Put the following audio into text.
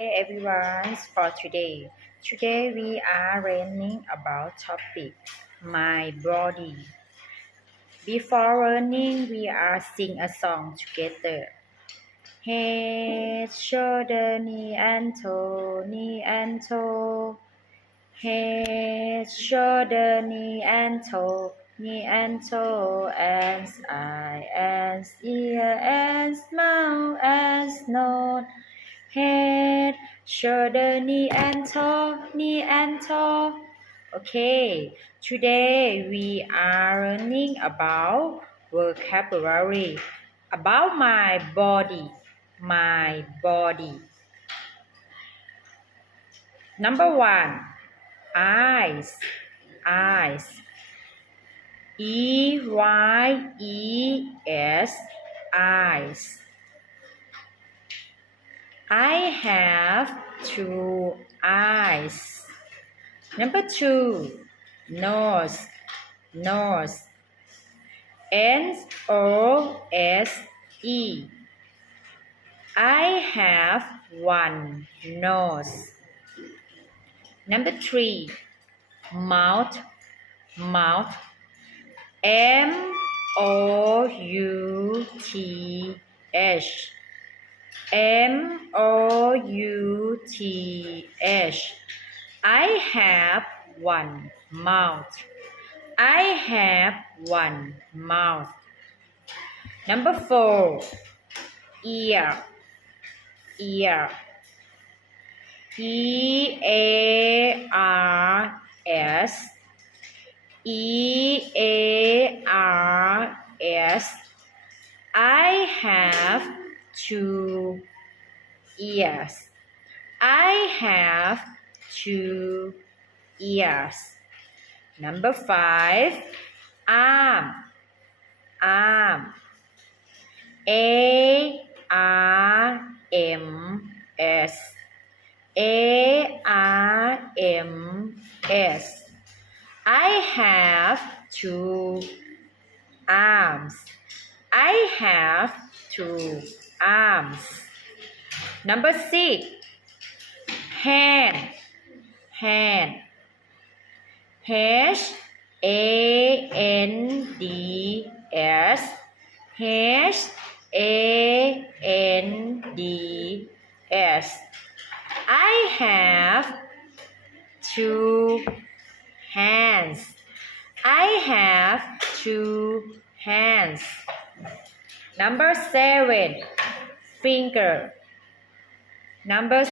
Hey everyone, for today. Today we are learning about topic my body. Before learning, we are sing a song together. Head, shoulder, knee and toe, knee and toe. Head, shoulder, knee and toe, knee and toe, ants, eye, ants, ear, ants, mouth, ants, nose. Head, shoulder, knee and toe, knee and toe. Okay, today we are learning about vocabulary, about my body, my body. Number one, eyes, eyes. EYES, eyes. I have two eyes. Number two, nose, nose. Nose. I have one nose. Number three, mouth, mouth. MOUTH. MOUTH. I have one mouth. I have one mouth. Number four, ear, ear. EARS. EARS. I have two ears. I have two ears. Number five, arm, arm. ARMS. ARMS. I have two arms. I have two arms. Number six, hand, hand. HANDS. HANDS. I have two hands. I have two hands. Number seven, finger. Number